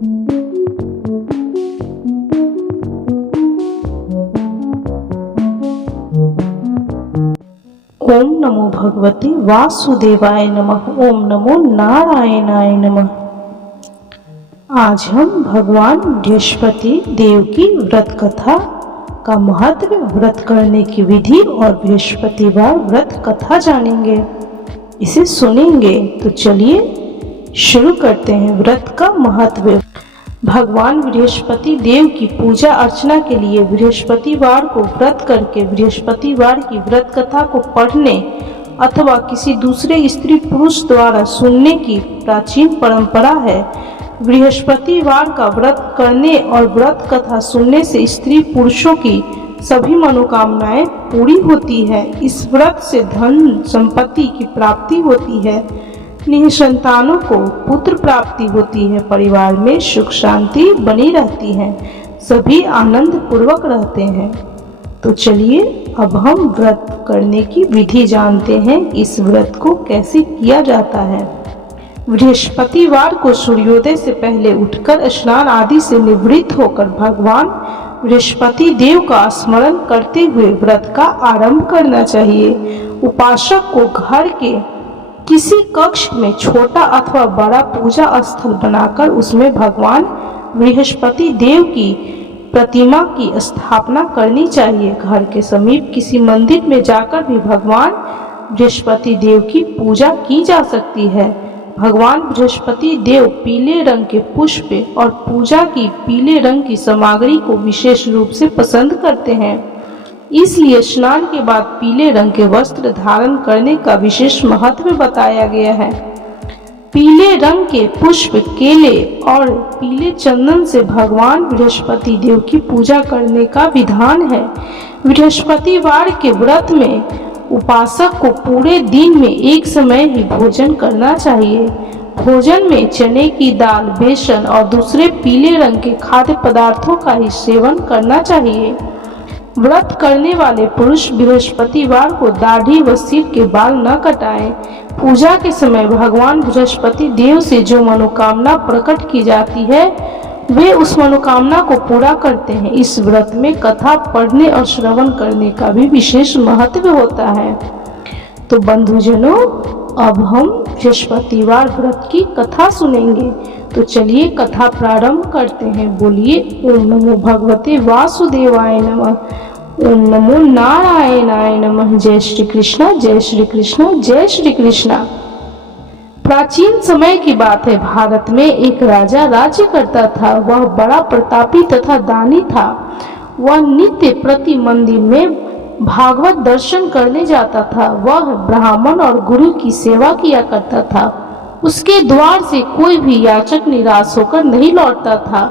ओम नमो भगवते वासुदेवाय नमः। ओम नमो नारायणाय नमः। आज हम भगवान बृहस्पति देव की व्रत कथा का महत्व, व्रत करने की विधि और बृहस्पतिवार व्रत कथा जानेंगे, इसे सुनेंगे। तो चलिए शुरू करते हैं। व्रत का महत्व। भगवान बृहस्पति देव की पूजा अर्चना के लिए बृहस्पतिवार को व्रत करके बृहस्पतिवार की व्रत कथा को पढ़ने अथवा किसी दूसरे स्त्री पुरुष द्वारा सुनने की प्राचीन परंपरा है। बृहस्पतिवार का व्रत करने और व्रत कथा सुनने से स्त्री पुरुषों की सभी मनोकामनाएं पूरी होती है। इस व्रत से धन संपत्ति की प्राप्ति होती है, निसंतानों को पुत्र प्राप्ति होती है, परिवार में सुख शांति बनी रहती है, सभी आनंद पूर्वक रहते हैं। तो चलिए अब हम व्रत करने की विधि जानते हैं। इस व्रत को कैसे किया जाता है। बृहस्पतिवार को सूर्योदय से पहले उठकर स्नान आदि से निवृत्त होकर भगवान बृहस्पति देव का स्मरण करते हुए व्रत का आरंभ करना चाहिए। उपासक को घर के किसी कक्ष में छोटा अथवा बड़ा पूजा स्थल बनाकर उसमें भगवान बृहस्पति देव की प्रतिमा की स्थापना करनी चाहिए। घर के समीप किसी मंदिर में जाकर भी भगवान बृहस्पति देव की पूजा की जा सकती है। भगवान बृहस्पति देव पीले रंग के पुष्प और पूजा की पीले रंग की सामग्री को विशेष रूप से पसंद करते हैं, इसलिए स्नान के बाद पीले रंग के वस्त्र धारण करने का विशेष महत्व बताया गया है। पीले रंग के पुष्प, केले और पीले चंदन से भगवान बृहस्पति देव की पूजा करने का विधान है। बृहस्पतिवार के व्रत में उपासक को पूरे दिन में एक समय ही भोजन करना चाहिए। भोजन में चने की दाल, बेसन और दूसरे पीले रंग के खाद्य पदार्थों का ही सेवन करना चाहिए। व्रत करने वाले पुरुष बृहस्पतिवार को दाढ़ी व सिर के बाल न कटाएं। पूजा के समय भगवान बृहस्पति देव से जो मनोकामना प्रकट की जाती है वे उस मनोकामना को पूरा करते हैं। इस व्रत में कथा पढ़ने और श्रवण करने का भी विशेष महत्व होता है। तो बंधुजनों, अब हम बृहस्पतिवार व्रत की कथा सुनेंगे। तो चलिए कथा प्रारंभ करते हैं। बोलिए ओम नमो भगवते वासुदेवाय नमः। ओम नमो नारायणाय नमः। जय श्री कृष्ण, जय श्री कृष्ण, जय श्री कृष्ण। प्राचीन समय की बात है। भारत में एक राजा राज्य करता था। वह बड़ा प्रतापी तथा दानी था। वह नित्य प्रति मंदिर में भागवत दर्शन करने जाता था। वह ब्राह्मण और गुरु की सेवा किया करता था। उसके द्वार से कोई भी याचक निराश होकर नहीं लौटता था।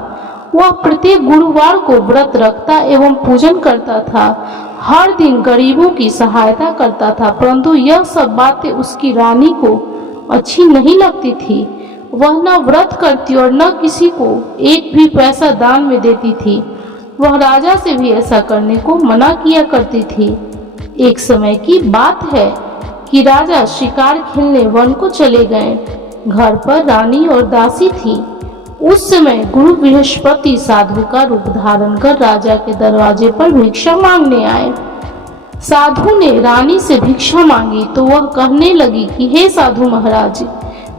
वह प्रत्येक गुरुवार को व्रत रखता एवं पूजन करता था। हर दिन गरीबों की सहायता करता था, परंतु यह सब बातें उसकी रानी को अच्छी नहीं लगती थी। वह न व्रत करती और न किसी को एक भी पैसा दान में देती थी। वह राजा से भी ऐसा करने को मना किया करती थी। एक समय की बात है कि राजा शिकार खेलने वन को चले गए। घर पर रानी और दासी थी। उस समय गुरु बृहस्पति साधु का रूप धारण कर राजा के दरवाजे पर भिक्षा मांगने आए। साधु ने रानी से भिक्षा मांगी तो वह कहने लगी कि हे साधु महाराज,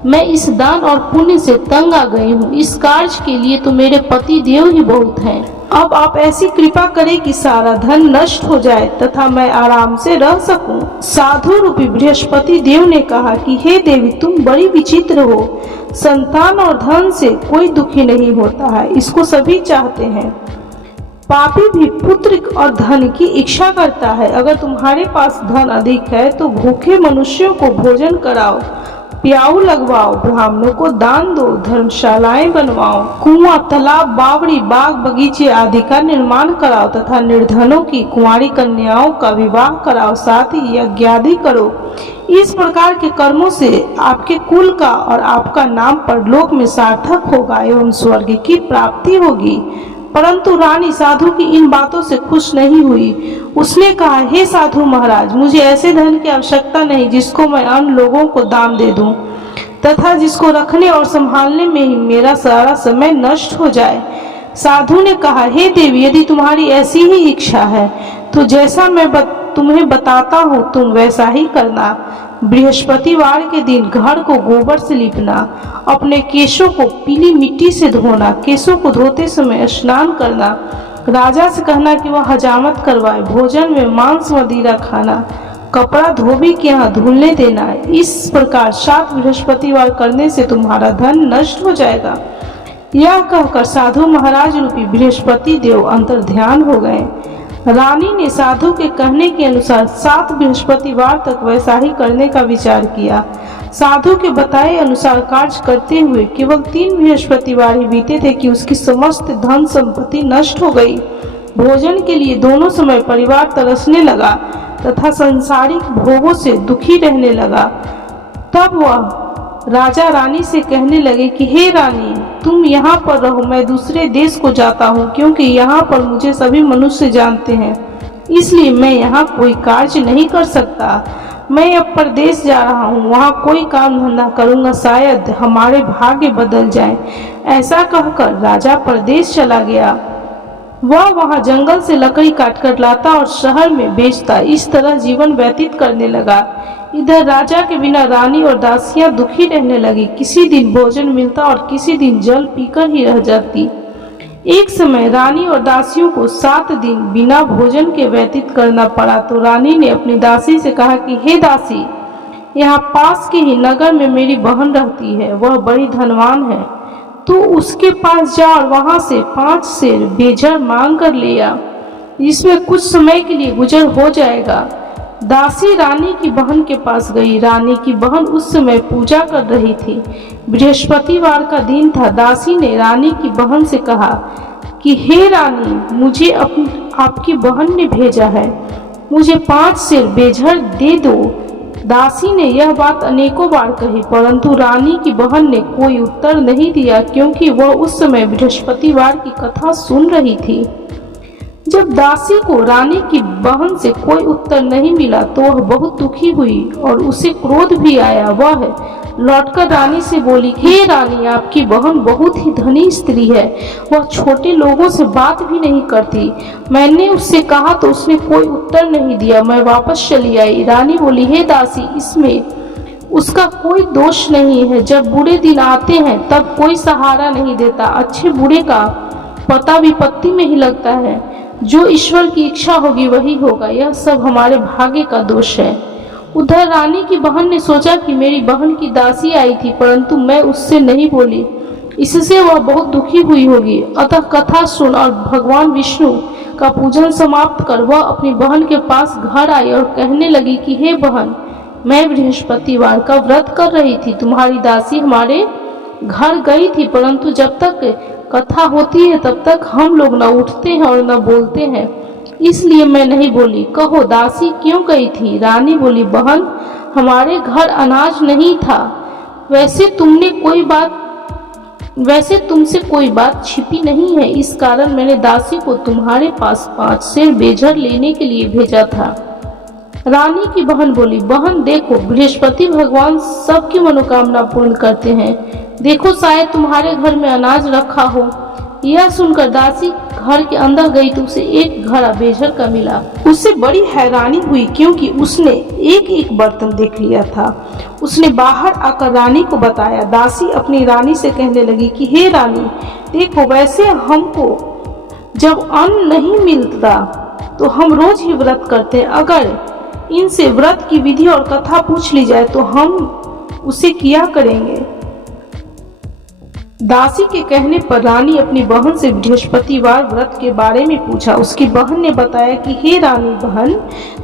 मैं इस दान और पुण्य से तंग आ गई हूँ। इस कार्य के लिए तो मेरे पति देव ही बहुत हैं। अब आप ऐसी कृपा करें कि सारा धन नष्ट हो जाए तथा मैं आराम से रह सकूं। साधु रूपी बृहस्पति देव ने कहा कि हे देवी, तुम बड़ी विचित्र हो। संतान और धन से कोई दुखी नहीं होता है, इसको सभी चाहते हैं। पापी भी पुत्र और धन की इच्छा करता है। अगर तुम्हारे पास धन अधिक है तो भूखे मनुष्यों को भोजन कराओ, प्याऊ लगवाओ, ब्राह्मणों को दान दो, धर्मशालाएं बनवाओ, कुआं, तालाब, बावड़ी, बाग बगीचे आदि का निर्माण कराओ तथा निर्धनों की कुंवारी कन्याओं का विवाह कराओ, साथ ही यज्ञ आदि करो। इस प्रकार के कर्मों से आपके कुल का और आपका नाम परलोक में सार्थक होगा एवं स्वर्ग की प्राप्ति होगी। परंतु रानी साधु की इन बातों से खुश नहीं हुई। उसने कहा, हे साधु महाराज, मुझे ऐसे धन की आवश्यकता नहीं जिसको मैं अन्य लोगों को दान दे दूं। तथा जिसको रखने और संभालने में ही मेरा सारा समय नष्ट हो जाए। साधु ने कहा, हे देवी, यदि तुम्हारी ऐसी ही इच्छा है तो जैसा मैं तुम्हें बताता हूँ तुम वैसा ही करना। बृहस्पतिवार के दिन घर को गोबर से लीपना, अपने केशों को पीली मिट्टी से धोना, केशों को धोते समय स्नान करना, राजा से कहना कि वह हजामत करवाए, भोजन में मांस मदिरा खाना, कपड़ा धोबी के यहाँ धुलने देना। इस प्रकार 7 बृहस्पतिवार करने से तुम्हारा धन नष्ट हो जाएगा। यह कहकर साधु महाराज रूपी बृहस्पति देव अंतर ध्यान हो गए। रानी ने साधु के कहने के अनुसार 7 बृहस्पतिवार तक वैसा ही करने का विचार किया। साधु के बताए अनुसार कार्य करते हुए केवल 3 बृहस्पतिवार ही बीते थे कि उसकी समस्त धन संपत्ति नष्ट हो गई। भोजन के लिए दोनों समय परिवार तरसने लगा तथा सांसारिक भोगों से दुखी रहने लगा। तब वह राजा रानी से कहने लगे कि हे रानी, तुम यहाँ पर रहो, मैं दूसरे देश को जाता हूँ, क्योंकि यहाँ पर मुझे सभी मनुष्य जानते हैं, इसलिए मैं यहाँ कोई कार्य नहीं कर सकता। मैं अब परदेश जा रहा हूँ, वहाँ कोई काम धंधा करूँगा, शायद हमारे भाग्य बदल जाए। ऐसा कहकर राजा परदेश चला गया। वह वहाँ जंगल से लकड़ी काटकर लाता और शहर में बेचता। इस तरह जीवन व्यतीत करने लगा। इधर राजा के बिना रानी और दासियां दुखी रहने लगी। किसी दिन भोजन मिलता और किसी दिन जल पीकर ही रह जाती। एक समय रानी और दासियों को 7 दिन बिना भोजन के व्यतीत करना पड़ा तो रानी ने अपनी दासी से कहा कि हे दासी, यहाँ पास के ही नगर में मेरी बहन रहती है, वह बड़ी धनवान है, तो उसके पास जा और वहां से 5 सेर बेजर मांग कर ले आ, इसमें कुछ समय के लिए गुजर हो जाएगा। दासी रानी की बहन के पास गई। रानी की बहन उस समय पूजा कर रही थी। बृहस्पतिवार का दिन था। दासी ने रानी की बहन से कहा कि हे रानी, मुझे आपकी बहन ने भेजा है, मुझे 5 सेर बेजर दे दो। दासी ने यह बात अनेकों बार कही, परंतु रानी की बहन ने कोई उत्तर नहीं दिया, क्योंकि वह उस समय बृहस्पतिवार की कथा सुन रही थी। जब दासी को रानी की बहन से कोई उत्तर नहीं मिला तो वह बहुत दुखी हुई और उसे क्रोध भी आया। वह लौटकर रानी से बोली, हे रानी, आपकी बहन बहुत ही धनी स्त्री है, वह छोटे लोगों से बात भी नहीं करती। मैंने उससे कहा तो उसने कोई उत्तर नहीं दिया, मैं वापस चली आई। रानी बोली, हे दासी, इसमें उसका कोई दोष नहीं है। जब बुरे दिन आते हैं तब कोई सहारा नहीं देता, अच्छे बुरे का पता विपत्ति में ही लगता है। जो ईश्वर की इच्छा होगी वही होगा, यह सब हमारे भाग्य का दोष है। उधर रानी की बहन ने सोचा कि मेरी बहन की दासी आई थी, परंतु मैं उससे नहीं बोली, इससे वह बहुत दुखी हुई होगी। अतः कथा सुन और भगवान विष्णु का पूजन समाप्त कर वह अपनी बहन के पास घर आई और कहने लगी कि हे बहन, मैं बृहस्पतिवार का व्रत कर रही थी, तुम्हारी दासी हमारे घर गई थी, परंतु जब तक कथा होती है तब तक हम लोग न उठते हैं और न बोलते हैं, इसलिए मैं नहीं बोली। कहो दासी क्यों गई थी? रानी बोली, बहन, हमारे घर अनाज नहीं था, वैसे तुमसे कोई बात छिपी नहीं है, इस कारण मैंने दासी को तुम्हारे पास 5 सेर बेजर लेने के लिए भेजा था। रानी की बहन बोली, बहन देखो, बृहस्पति भगवान सबकी मनोकामना पूर्ण करते हैं, देखो शायद तुम्हारे घर में अनाज रखा हो। यह सुनकर दासी घर के अंदर गई तो उसे एक घड़ा बेजर का मिला। उसे बड़ी हैरानी हुई, क्योंकि उसने एक एक बर्तन देख लिया था। उसने बाहर आकर रानी को बताया। दासी अपनी रानी से कहने लगी कि हे रानी, देखो, वैसे हमको जब अन्न नहीं मिलता तो हम रोज ही व्रत करते हैं, अगर इनसे व्रत की विधि और कथा पूछ ली जाए तो हम उसे किया करेंगे। दासी के कहने पर रानी अपनी बहन से बृहस्पतिवार व्रत के बारे में पूछा। उसकी बहन ने बताया कि हे रानी बहन,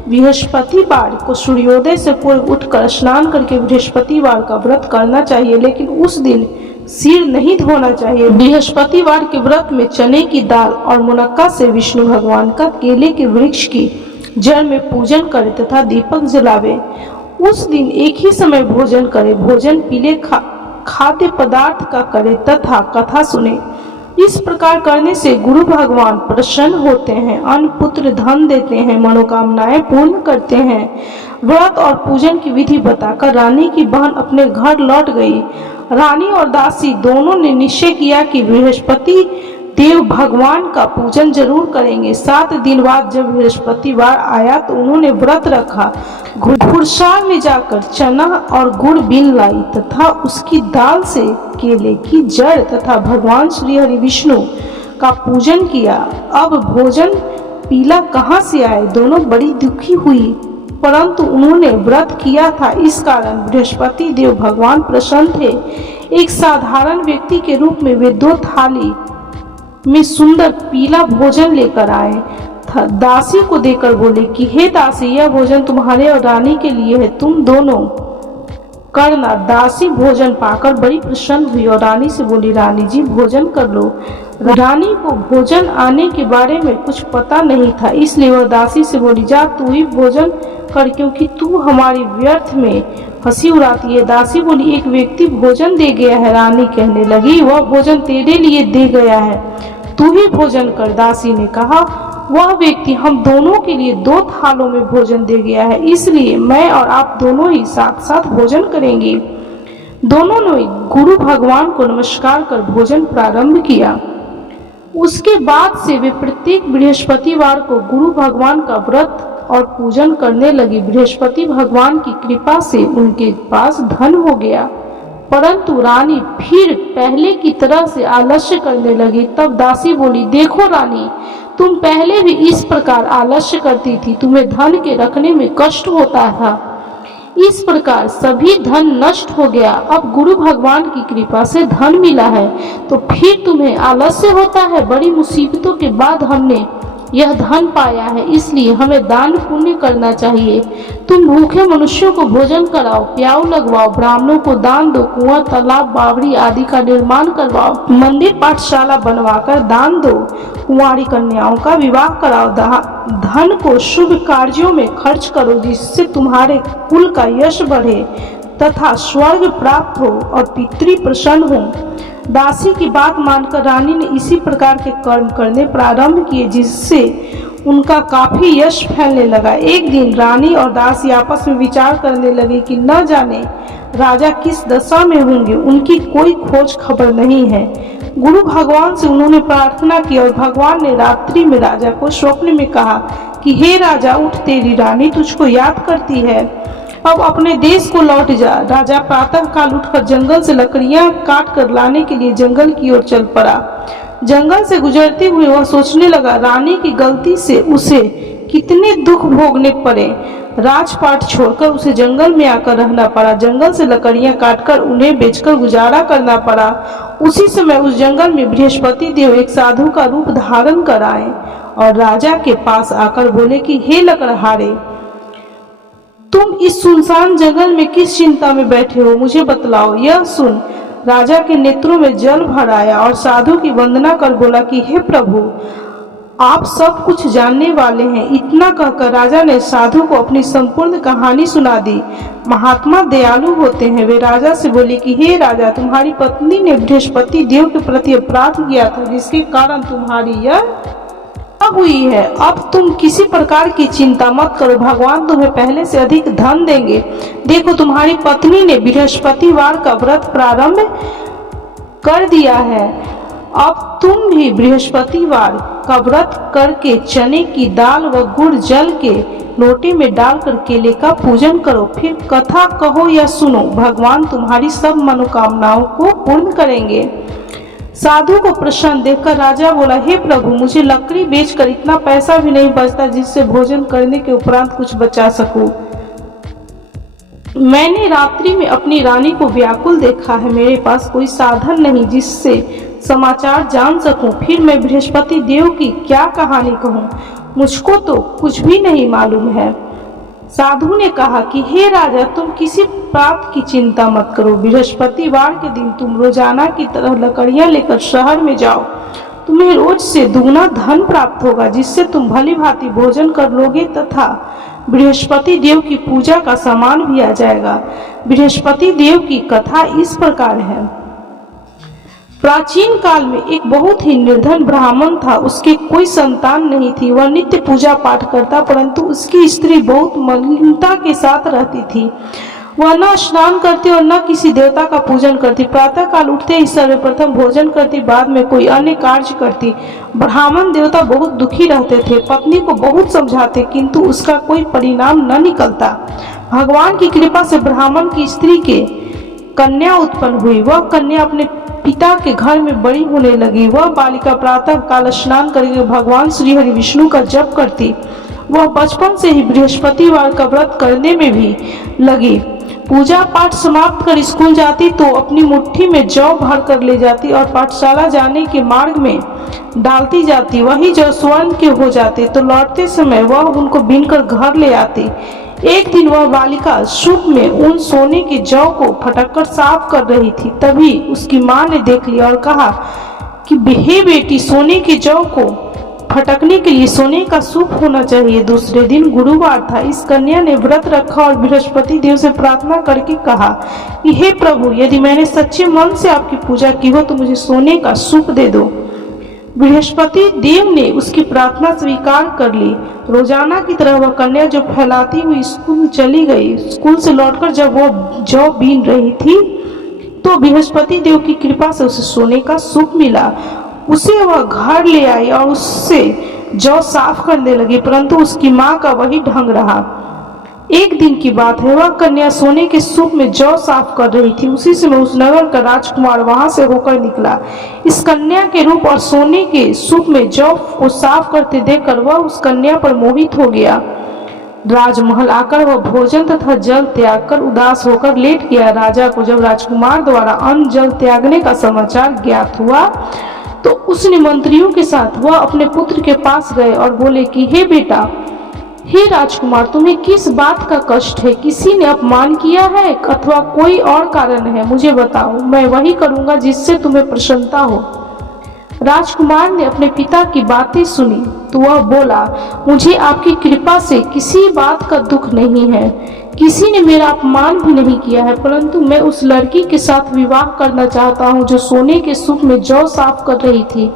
बृहस्पतिवार को सूर्योदय से पूर्व उठकर स्नान करके बृहस्पतिवार का व्रत करना चाहिए, लेकिन उस दिन सिर नहीं धोना चाहिए। बृहस्पतिवार के व्रत में चने की दाल और मुनक्का से विष्णु भगवान का केले के वृक्ष की जड़ में पूजन करे तथा दीपक जलावे। उस दिन एक ही समय भोजन करे, भोजन पीले खाद्य पदार्थ का करे तथा कथा सुने। इस प्रकार करने से गुरु भगवान प्रसन्न होते हैं, अन्न पुत्र धन देते हैं, मनोकामनाएं पूर्ण करते हैं। व्रत और पूजन की विधि बताकर रानी की बहन अपने घर लौट गई। रानी और दासी दोनों ने निश्चय किया कि बृहस्पति देव भगवान का पूजन जरूर करेंगे। 7 दिन बाद जब बृहस्पतिवार आया तो उन्होंने व्रत रखा। घुड़साल में जाकर चना और गुड़ बीन लाई तथा उसकी दाल से केले की जड़ तथा भगवान श्री हरि विष्णु का पूजन किया। अब भोजन पीला कहाँ से आए? दोनों बड़ी दुखी हुई, परंतु उन्होंने व्रत किया था, इस कारण बृहस्पति देव भगवान प्रसन्न थे। एक साधारण व्यक्ति के रूप में वे 2 थाली में सुंदर पीला भोजन लेकर आए। दासी को देकर बोले कि हे दासी, यह भोजन तुम्हारे और रानी के लिए है, तुम दोनों करना। दासी भोजन पाकर बड़ी प्रसन्न हुई और रानी से बोली, रानी जी भोजन कर लो। रानी को भोजन आने के बारे में कुछ पता नहीं था, इसलिए वह दासी से बोली, जा तू ही भोजन कर, क्योंकि तू हमारी व्यर्थ में हंसी उड़ाती है। दासी बोली, एक व्यक्ति भोजन दे गया है। रानी कहने लगी, वह भोजन तेरे लिए दे गया है, तू ही भोजन कर। दासी ने कहा, वह व्यक्ति हम दोनों के लिए 2 थालों में भोजन दे गया है, इसलिए मैं और आप दोनों ही साथ साथ भोजन करेंगे। दोनों ने गुरु भगवान को नमस्कार कर भोजन प्रारंभ किया। उसके बाद से वे प्रत्येक बृहस्पतिवार को गुरु भगवान का व्रत और पूजन करने लगी। बृहस्पति भगवान की कृपा से उनके पास धन हो गया, परंतु रानी फिर पहले की तरह से आलस्य करने लगी। तब दासी बोली, देखो रानी, तुम पहले भी इस प्रकार आलस्य करती थी, तुम्हें धन के रखने में कष्ट होता था, इस प्रकार सभी धन नष्ट हो गया। अब गुरु भगवान की कृपा से धन मिला है तो फिर तुम्हें आलस्य होता है। बड़ी मुसीबतों के बाद हमने यह धन पाया है, इसलिए हमें दान पुण्य करना चाहिए। तुम भूखे मनुष्यों को भोजन कराओ, प्याऊ लगवाओ, ब्राह्मणों को दान दो, कुआं तालाब बावड़ी आदि का निर्माण करवाओ, मंदिर पाठशाला बनवाकर दान दो, कुंवारी कन्याओं का विवाह कराओ, धन को शुभ कार्यों में खर्च करो, जिससे तुम्हारे कुल का यश बढ़े तथा स्वर्ग प्राप्त हो और पितृ प्रसन्न हो। दासी की बात मानकर रानी ने इसी प्रकार के कर्म करने प्रारंभ किए, जिससे उनका काफी यश फैलने लगा। एक दिन रानी और दासी आपस में विचार करने लगे कि न जाने राजा किस दशा में होंगे, उनकी कोई खोज खबर नहीं है। गुरु भगवान से उन्होंने प्रार्थना की और भगवान ने रात्रि में राजा को स्वप्न में कहा कि हे राजा, उठ, तेरी रानी तुझको याद करती है, अब अपने देश को लौट जा। राजा प्रातः काल उठकर जंगल से लकड़ियां काट कर लाने के लिए जंगल की ओर चल पड़ा। जंगल से गुजरते हुए वह सोचने लगा, रानी की गलती से उसे कितने दुख भोगने पड़े। राजपाट छोड़कर उसे जंगल में आकर रहना पड़ा, जंगल से लकड़ियां काटकर उन्हें बेचकर गुजारा करना पड़ा। उसी समय उस जंगल में बृहस्पति देव एक साधु का रूप धारण कर आए और राजा के पास आकर बोले कि हे लकड़हारे, तुम इस सुनसान जंगल में किस चिंता में बैठे हो, मुझे बतलाओ। यह सुन राजा के नेत्रों में जल भर आया और साधु की वंदना कर बोला कि हे प्रभु, आप सब कुछ जानने वाले हैं। इतना कहकर राजा ने साधु को अपनी संपूर्ण कहानी सुना दी। महात्मा दयालु होते हैं। वे राजा से बोले कि हे राजा, तुम्हारी पत्नी ने बृहस्पति देव के प्रति अपराध किया था, जिसके कारण तुम्हारी यह हुई है। अब तुम किसी प्रकार की चिंता मत करो, भगवान तुम्हें पहले से अधिक धन देंगे। देखो, तुम्हारी पत्नी ने बृहस्पतिवार का व्रत प्रारंभ कर दिया है। अब तुम भी बृहस्पतिवार का व्रत करके चने की दाल व गुड़ जल के लोटे में डालकर केले का पूजन करो, फिर कथा कहो या सुनो, भगवान तुम्हारी सब मनोकामनाओं को पूर्ण करेंगे। साधु को प्रसन्न देखकर राजा बोला, हे प्रभु, मुझे लकड़ी बेचकर इतना पैसा भी नहीं बचता जिससे भोजन करने के उपरांत कुछ बचा सकूं। मैंने रात्रि में अपनी रानी को व्याकुल देखा है, मेरे पास कोई साधन नहीं जिससे समाचार जान सकूं। फिर मैं बृहस्पति देव की क्या कहानी कहूं, मुझको तो कुछ भी नहीं मालूम है। साधु ने कहा कि हे राजा, तुम किसी बात की चिंता मत करो। बृहस्पतिवार के दिन तुम रोजाना की तरह लकड़ियां लेकर शहर में जाओ, तुम्हें रोज से दुगना धन प्राप्त होगा, जिससे तुम भली भांति भोजन कर लोगे तथा बृहस्पति देव की पूजा का सामान भी आ जाएगा। बृहस्पति देव की कथा इस प्रकार है। प्राचीन काल में एक बहुत ही निर्धन ब्राह्मण था। उसके कोई संतान नहीं थी। वह नित्य पूजा पाठ करता, परंतु उसकी स्त्री बहुत मलिनता के साथ रहती थी। वह न स्नान करती और न किसी देवता का पूजन करती। प्रातः काल उठते ही सर्वप्रथम भोजन करती, बाद में कोई अन्य कार्य करती। ब्राह्मण देवता बहुत दुखी रहते थे। पत्नी को बहुत समझाते, किंतु उसका कोई परिणाम न निकलता। भगवान की कृपा से ब्राह्मण की स्त्री के कन्या उत्पन्न हुई। वह कन्या अपने पिता के घर में बड़ी होने लगी। वह बालिका प्रातः काल स्नान करके भगवान श्री हरि विष्णु का जप करती। वह बचपन से ही बृहस्पतिवार का व्रत करने में भी लगी। पूजा पाठ समाप्त कर स्कूल जाती तो अपनी मुट्ठी में जौ भर कर ले जाती और पाठशाला जाने के मार्ग में डालती जाती। वही जौ स्वर्ण के हो जाते तो लौटते समय वह उनको बीनकर घर ले आती। एक दिन वह बालिका सूप में उन सोने के जौ को फटककर साफ कर रही थी। तभी उसकी माँ ने देख लिया और कहा कि हे बेटी, सोने के जौ को फटकने के लिए सोने का सूप होना चाहिए। दूसरे दिन गुरुवार था। इस कन्या ने व्रत रखा और बृहस्पति देव से प्रार्थना करके कहा कि हे प्रभु, यदि मैंने सच्चे मन से आपकी पूजा की हो तो मुझे सोने का सूप दे दो। बृहस्पति देव ने उसकी प्रार्थना स्वीकार कर ली। रोजाना की तरह वह कन्या जो फैलाती हुई स्कूल चली गई। स्कूल से लौटकर जब वह जौ बीन रही थी तो बृहस्पति देव की कृपा से उसे सोने का सूप मिला। उसे वह घर ले आई और उससे जौ साफ करने लगी, परंतु उसकी माँ का वही ढंग रहा। एक दिन की बात है, वह कन्या सोने के सूप में जौ साफ कर रही थी। उसी समय उस नगर का राजकुमार वहां से होकर निकला। इस कन्या के रूप और सोने के सूप में जौ को साफ करते देखकर वह उस कन्या पर मोहित हो गया। राजमहल आकर वह भोजन तथा जल त्याग कर उदास होकर लेट गया। राजा को जब राजकुमार द्वारा अन्न जल त्यागने का समाचार ज्ञात हुआ तो उसने मंत्रियों के साथ वह अपने पुत्र के पास गए और बोले कि हे बेटा, हे राजकुमार, तुम्हें किस बात का कष्ट है? किसी ने अपमान किया है अथवा कोई और कारण है? मुझे बताओ, मैं वही करूंगा जिससे तुम्हें प्रसन्नता हो। राजकुमार ने अपने पिता की बातें सुनी तो वह बोला, मुझे आपकी कृपा से किसी बात का दुख नहीं है। किसी ने मेरा अपमान भी नहीं किया है, परंतु मैं उस लड़की के साथ विवाह करना चाहता हूँ जो सोने के सूप में जौ साफ कर रही थी।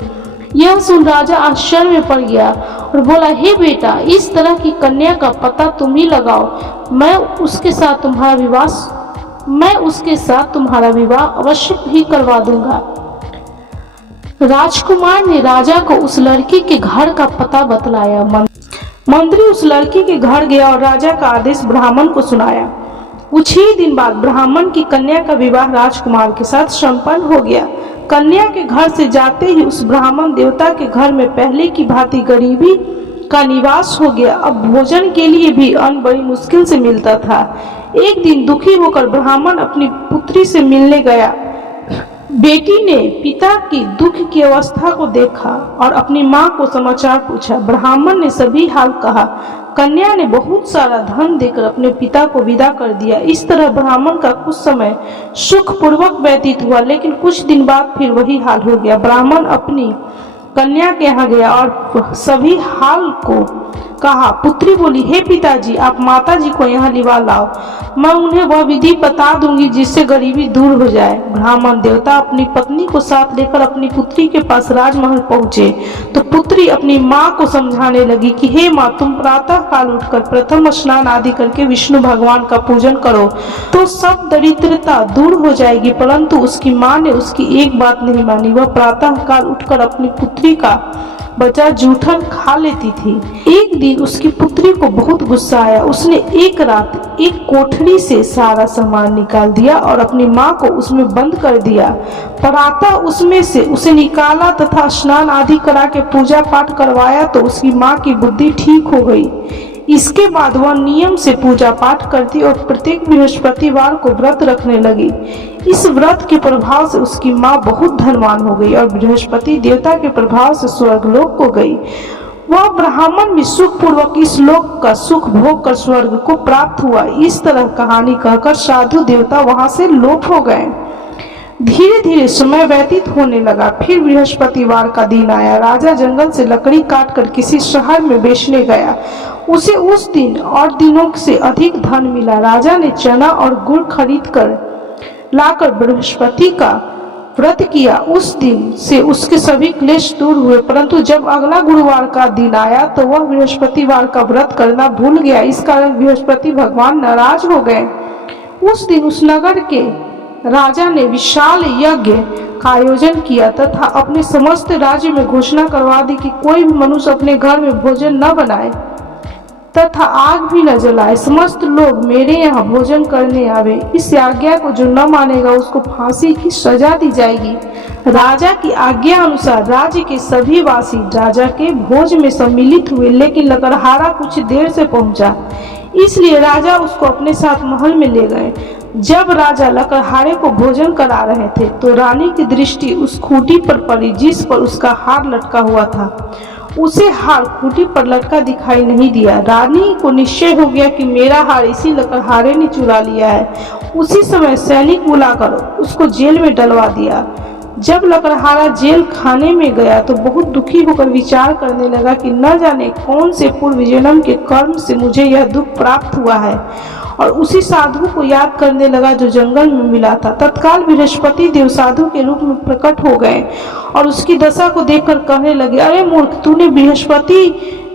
यह सुन राजा आश्चर्य में पड़ गया और बोला, हे बेटा, इस तरह की कन्या का पता तुम ही लगाओ। मैं उसके साथ तुम्हारा विवाह अवश्य ही करवा दूंगा। राजकुमार ने राजा को उस लड़की के घर का पता बतलाया। मंत्री उस लड़की के घर गया और राजा का आदेश ब्राह्मण को सुनाया। कुछ ही दिन बाद ब्राह्मण की कन्या का विवाह राजकुमार के साथ संपन्न हो गया। कन्या के घर से जाते ही उस ब्राह्मण देवता के घर में पहले की भांति गरीबी का निवास हो गया। अब भोजन के लिए भी अन्न बड़ी मुश्किल से मिलता था। एक दिन दुखी होकर ब्राह्मण अपनी पुत्री से मिलने गया। बेटी ने पिता की दुख की अवस्था को देखा और अपनी माँ को समाचार पूछा। ब्राह्मण ने सभी हाल कहा। कन्या ने बहुत सारा धन देकर अपने पिता को विदा कर दिया। इस तरह ब्राह्मण का कुछ समय सुखपूर्वक व्यतीत हुआ, लेकिन कुछ दिन बाद फिर वही हाल हो गया। ब्राह्मण अपनी कन्या के यहाँ गया और सभी हाल को कहा। पुत्री बोली, हे पिताजी, आप माताजी को यहाँ लिवा लाओ, मैं उन्हें वह विधि बता दूंगी जिससे गरीबी दूर हो जाए। ब्राह्मण देवता अपनी पत्नी को साथ लेकर अपनी पुत्री के पास राजमहल पहुंचे तो पुत्री अपनी माँ को समझाने लगी कि हे माँ, तुम प्रातः काल उठकर प्रथम स्नान आदि करके विष्णु भगवान का पूजन करो तो सब दरिद्रता दूर हो जाएगी। परंतु उसकी माँ ने उसकी एक बात नहीं मानी। वह प्रातः काल उठकर अपनी पुत्री का बचा जूठन खा लेती थी। एक दिन उसकी पुत्री को बहुत गुस्सा आया। उसने एक रात एक कोठरी से सारा सामान निकाल दिया और अपनी माँ को उसमें बंद कर दिया। प्रातः उसमें से उसे निकाला तथा स्नान आदि करा के पूजा पाठ करवाया तो उसकी माँ की बुद्धि ठीक हो गई। इसके बाद वह नियम से पूजा पाठ करती और प्रत्येक बृहस्पतिवार को व्रत रखने लगी। इस व्रत के प्रभाव से उसकी माँ बहुत धनवान हो गई और बृहस्पति देवता के प्रभाव से स्वर्गलोक को गई। वह ब्राह्मण भी सुख पूर्वक इस लोक का सुख भोग कर स्वर्ग को प्राप्त हुआ। इस तरह कहानी कहकर साधु देवता वहां से लोप हो गए। धीरे धीरे समय व्यतीत होने लगा। फिर बृहस्पतिवार का दिन आया। राजा जंगल से लकड़ी काट कर किसी शहर में बेचने गया। उसे उस दिन और दिनों से अधिक धन मिला। राजा ने चना और गुड़ खरीद कर लाकर बृहस्पति का व्रत किया, उस दिन से उसके सभी क्लेश दूर हुए। परंतु जब अगला गुरुवार का दिन आया तो वह बृहस्पतिवार का व्रत करना भूल गया। इस कारण बृहस्पति भगवान नाराज हो गए। उस दिन उस नगर के राजा ने विशाल यज्ञ का आयोजन किया तथा अपने समस्त राज्य में घोषणा करवा दी कि कोई भी मनुष्य अपने घर में भोजन न बनाए तथा आग भी न जलाए। समस्त लोग मेरे यहाँ भोजन करने आवे। इस आज्ञा को जो न मानेगा उसको फांसी की सजा दी जाएगी। राजा की आज्ञा अनुसार राज्य के सभी वासी राजा के भोज में सम्मिलित हुए, लेकिन लकड़हारा कुछ देर से पहुंचा, इसलिए राजा उसको अपने साथ महल में ले गए। जब राजा लकड़हारे को भोजन करा रहे थे तो रानी की दृष्टि उस खूंटी पर पड़ी जिस पर उसका हार लटका हुआ था। उसे हार खूंटी पर लटका दिखाई नहीं दिया। रानी को निश्चय हो गया कि मेरा हार इसी लकड़हारे ने चुरा लिया है। उसी समय सैनिक बुलाकर उसको जेल में डलवा दिया। जब लकड़हारा जेल खाने में गया तो बहुत दुखी होकर विचार करने लगा कि न जाने कौन से पूर्व जन्म के कर्म से मुझे यह दुख प्राप्त हुआ है, और उसी साधु को याद करने लगा जो जंगल में मिला था। तत्काल बृहस्पति देव साधु के रूप में प्रकट हो गए और उसकी दशा को देखकर कहने लगे, अरे मूर्ख, तूने बृहस्पति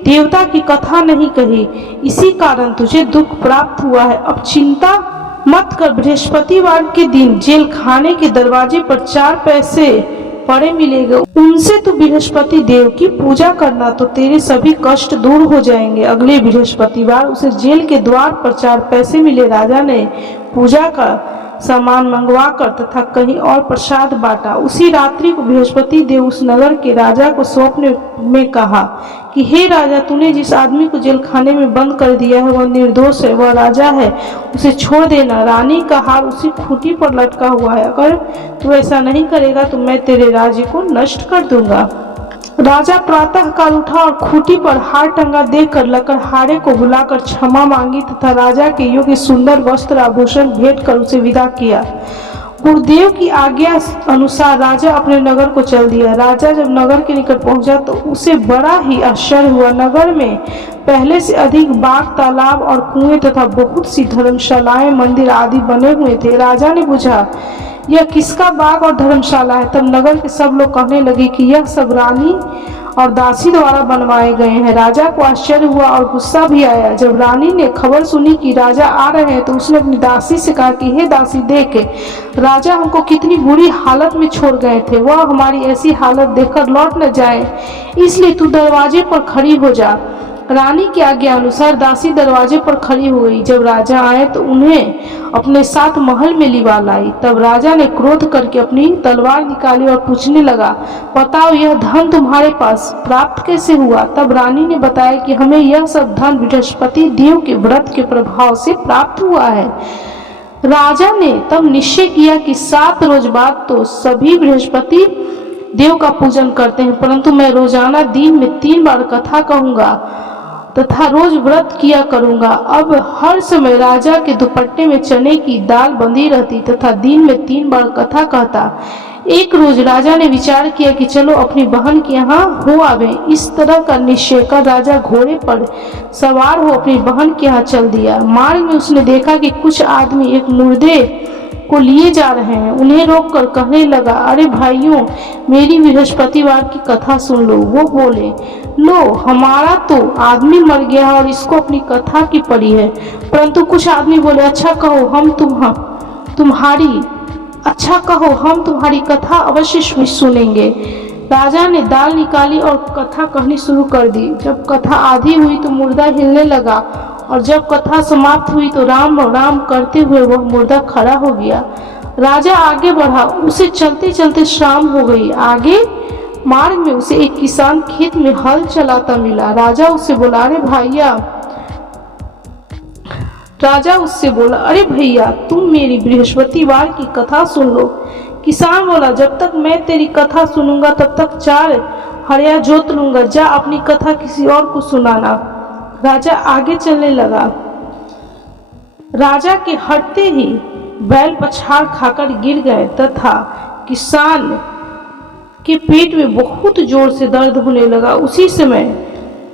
देवता की कथा नहीं कही, इसी कारण तुझे दुख प्राप्त हुआ है। अब चिंता मत कर, बृहस्पतिवार के दिन जेल खाने के दरवाजे पर 4 पैसे पड़े मिलेंगे, उनसे तू बृहस्पति देव की पूजा करना तो तेरे सभी कष्ट दूर हो जाएंगे। अगले बृहस्पतिवार उसे जेल के द्वार पर 4 पैसे मिले। राजा ने पूजा का सामान मंगवाकर तथा कहीं और प्रसाद बांटा। उसी रात्रि को बृहस्पति देव उस नगर के राजा को स्वप्न में कहा कि हे राजा, तूने जिस आदमी को जेल खाने में बंद कर दिया है वह निर्दोष है, वह राजा है, उसे छोड़ देना। रानी का हार उसी खूंटी पर लटका हुआ है, अगर तू ऐसा नहीं करेगा तो मैं तेरे राज्य को नष्ट कर दूंगा। राजा प्रातः काल उठा और खूंटी पर हार टंगा देखकर लकड़हारे को बुलाकर क्षमा मांगी तथा राजा के योग्य सुंदर वस्त्र आभूषण भेंट कर उसे विदा किया। गुरुदेव की आज्ञा अनुसार राजा अपने नगर को चल दिया। राजा जब नगर के निकट पहुंचा तो उसे बड़ा ही आश्चर्य हुआ। नगर में पहले से अधिक बाग, तालाब और कुएं तथा बहुत सी धर्मशालाएं, मंदिर आदि बने हुए थे। राजा ने पूछा, यह किसका बाग और धर्मशाला है? तब नगर के सब लोग कहने लगे कि यह सब रानी और दासी द्वारा बनवाए गए हैं। राजा को आश्चर्य हुआ और गुस्सा भी आया। जब रानी ने खबर सुनी कि राजा आ रहे हैं तो उसने अपनी दासी से कहा कि हे दासी, देख, राजा हमको कितनी बुरी हालत में छोड़ गए थे, वह हमारी ऐसी हालत देखकर लौट न जाए, इसलिए तू दरवाजे पर खड़ी हो जा। रानी की आज्ञा अनुसार दासी दरवाजे पर खड़ी हो गई। जब राजा आए तो उन्हें अपने साथ महल में लिवा लाई। तब राजा ने क्रोध करके अपनी तलवार निकाली और पूछने लगा, बताओ यह धन तुम्हारे पास प्राप्त कैसे हुआ? तब रानी ने बताया कि हमें यह सब धन बृहस्पति देव के व्रत के प्रभाव से प्राप्त हुआ है। राजा ने तब निश्चय किया कि 7 रोज बाद तो सभी बृहस्पति देव का पूजन करते हैं, परंतु मैं रोजाना दिन में 3 बार कथा कहूंगा तथा रोज व्रत किया करूंगा। अब हर समय राजा के दुपट्टे में चने की दाल बंधी रहती तथा दिन में 3 बार कथा कहता। एक रोज राजा ने विचार किया कि चलो अपनी बहन के यहाँ हो आवे। इस तरह का निश्चय कर राजा घोड़े पर सवार हो अपनी बहन के यहाँ चल दिया। मार्ग में उसने देखा कि कुछ आदमी एक मुर्दे को लिए जा रहे हैं। उन्हें रोककर कहने लगा, अरे भाइयों, मेरी बृहस्पतिवार की कथा सुन लो। वो बोले, लो, हमारा तो आदमी मर गया है और इसको अपनी कथा की पड़ी है। परंतु कुछ आदमी बोले, अच्छा कहो, हम तुम्हारी कथा अवश्य सुनेंगे। राजा ने दाल निकाली और कथा कहनी शुरू कर दी। जब कथा आधी हुई तो मुर्दा हिलने लगा और जब कथा समाप्त हुई तो राम राम करते हुए वह मुर्दा खड़ा हो गया। राजा आगे बढ़ा, उसे चलते चलते शाम हो गई। आगे मार्ग में उसे एक किसान खेत में हल चलाता मिला। राजा उससे बोला, अरे भैया, तुम मेरी बृहस्पतिवार की कथा सुन लो। किसान बोला, जब तक मैं तेरी कथा सुनूंगा तब तक 4 हरिया जोत लूंगा, जा अपनी कथा किसी और को सुनाना। राजा आगे चलने लगा। राजा के हटते ही बैल पछाड़ खाकर गिर गए तथा किसान के पेट में बहुत जोर से दर्द होने लगा। उसी समय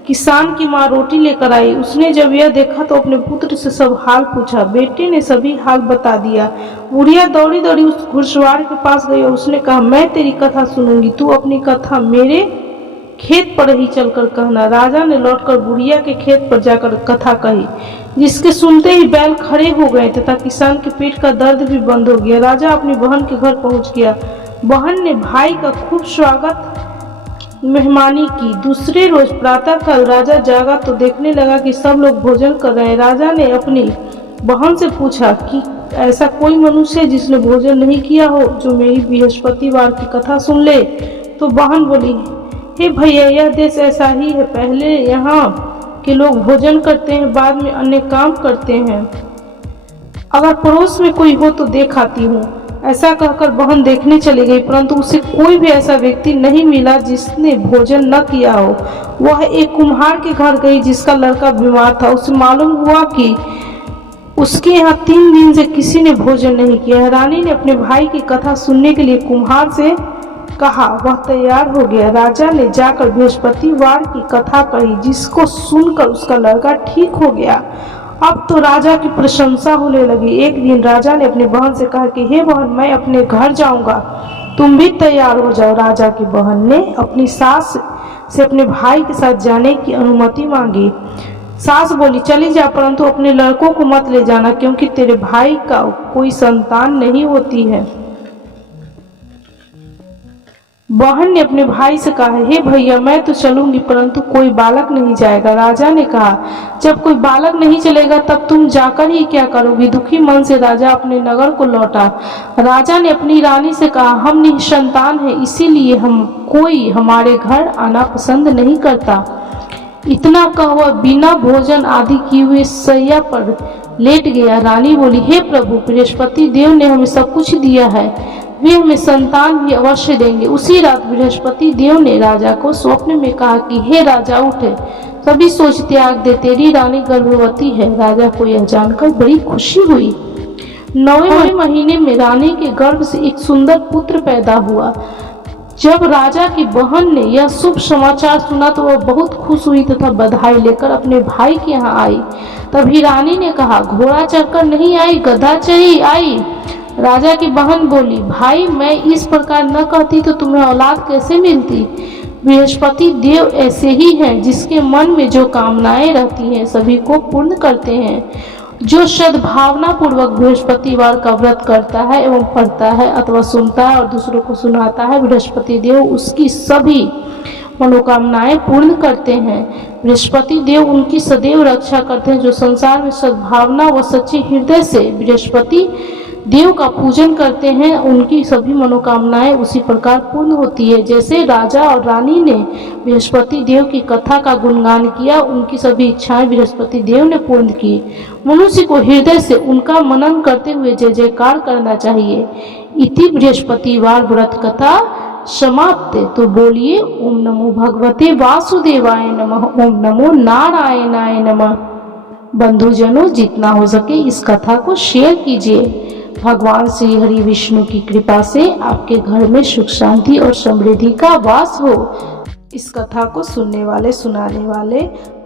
किसान की माँ रोटी लेकर आई। उसने जब यह देखा तो अपने पुत्र से सब हाल पूछा। बेटे ने सभी हाल बता दिया। बुढ़िया दौड़ी दौड़ी उस घुड़सवार के पास गई और उसने कहा, मैं तेरी कथा सुनूंगी, तू अपनी कथा मेरे खेत पर ही चलकर कहना। राजा ने लौटकर बुढ़िया के खेत पर जाकर कथा कही, जिसके सुनते ही बैल खड़े हो गए तथा किसान के पेट का दर्द भी बंद हो गया। राजा अपनी बहन के घर पहुंच गया। बहन ने भाई का खूब स्वागत मेहमानी की। दूसरे रोज प्रातःकाल राजा जागा तो देखने लगा कि सब लोग भोजन कर रहे हैं। राजा ने अपनी बहन से पूछा कि ऐसा कोई मनुष्य है जिसने भोजन नहीं किया हो, जो मेरी बृहस्पतिवार की कथा सुन ले। तो बहन बोली, हे भैया, यह देश ऐसा ही है। पहले यहाँ के लोग भोजन करते हैं, बाद में अन्य काम करते हैं। अगर पड़ोस में कोई हो तो देख आती हूँ। ऐसा कहकर बहन देखने चली गई, परंतु उसे कोई भी ऐसा व्यक्ति नहीं मिला जिसने भोजन न किया हो। वह एक कुम्हार के घर गई जिसका लड़का बीमार था। उसे मालूम हुआ कि उसके यहाँ 3 दिन से किसी ने भोजन नहीं किया। रानी ने अपने भाई की कथा सुनने के लिए कुम्हार से कहा। वह तैयार हो गया। राजा ने जाकर बृहस्पतिवार की कथा कही, जिसको सुनकर उसका लड़का ठीक हो गया। अब तो राजा की प्रशंसा होने लगी। एक दिन राजा ने अपनी बहन से कहा कि हे बहन, मैं अपने घर जाऊंगा, तुम भी तैयार हो जाओ। राजा की बहन ने अपनी सास से अपने भाई के साथ जाने की अनुमति मांगी। सास बोली, चली जा, परंतु अपने लड़कों को मत ले जाना, क्योंकि तेरे भाई का कोई संतान नहीं होती है। बहन ने अपने भाई से कहा, हे भैया, मैं तो चलूंगी, परंतु कोई बालक नहीं जाएगा। राजा ने कहा, जब कोई बालक नहीं चलेगा तब तुम जाकर ही क्या करोगी। दुखी मन से राजा अपने नगर को लौटा। राजा ने अपनी रानी से कहा, हम निसंतान हैं, इसीलिए कोई हमारे घर आना पसंद नहीं करता। इतना कहा वह बिना भोजन आदि किए हुए सैया पर लेट गया। रानी बोली, हे प्रभु, बृहस्पति देव ने हमें सब कुछ दिया है, वे हमें संतान भी अवश्य देंगे। उसी रात बृहस्पति देव ने राजा को स्वप्न में कहा कि हे राजा, उठे, सभी सोच त्याग दे, तेरी रानी गर्भवती है। राजा को यह जानकर बड़ी खुशी हुई। 9वें महीने में रानी के गर्भ से एक सुंदर पुत्र पैदा हुआ। जब राजा की बहन ने यह शुभ समाचार सुना तो वह बहुत खुश हुई तथा बधाई लेकर अपने भाई के यहाँ आई। तभी रानी ने कहा, घोड़ा चढ़कर नहीं आई, गधा चढ़ी आई। राजा की बहन बोली, भाई, मैं इस प्रकार न कहती तो तुम्हें औलाद कैसे मिलती। बृहस्पति देव ऐसे ही हैं, जिसके मन में जो कामनाएं रहती हैं सभी को पूर्ण करते हैं। जो सद्भावना पूर्वक बृहस्पतिवार का व्रत करता है एवं पढ़ता है अथवा सुनता है और दूसरों को सुनाता है, बृहस्पति देव उसकी सभी मनोकामनाएं पूर्ण करते हैं। बृहस्पति देव उनकी सदैव रक्षा करते हैं। जो संसार में सद्भावना व सच्चे हृदय से बृहस्पति देव का पूजन करते हैं, उनकी सभी मनोकामनाएं उसी प्रकार पूर्ण होती है। जैसे राजा और रानी ने बृहस्पति देव की कथा का गुणगान किया, उनकी सभी इच्छाएं बृहस्पति देव ने पूर्ण की। मनुष्य को हृदय से उनका मनन करते हुए जय जयकार करना चाहिए। इति बृहस्पतिवार व्रत कथा समाप्त। तो बोलिए, ओम नमो भगवते वासुदेवाय नमः, ओम नमो नारायणाय नमः। बंधुजनों, जितना हो सके इस कथा को शेयर कीजिए। भगवान श्री हरि विष्णु की कृपा से आपके घर में सुख शांति और समृद्धि का वास हो। इस कथा को सुनने वाले सुनाने वाले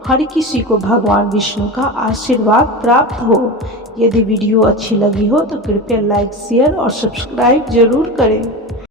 हर किसी को भगवान विष्णु का आशीर्वाद प्राप्त हो। यदि वीडियो अच्छी लगी हो तो कृपया लाइक, शेयर और सब्सक्राइब जरूर करें।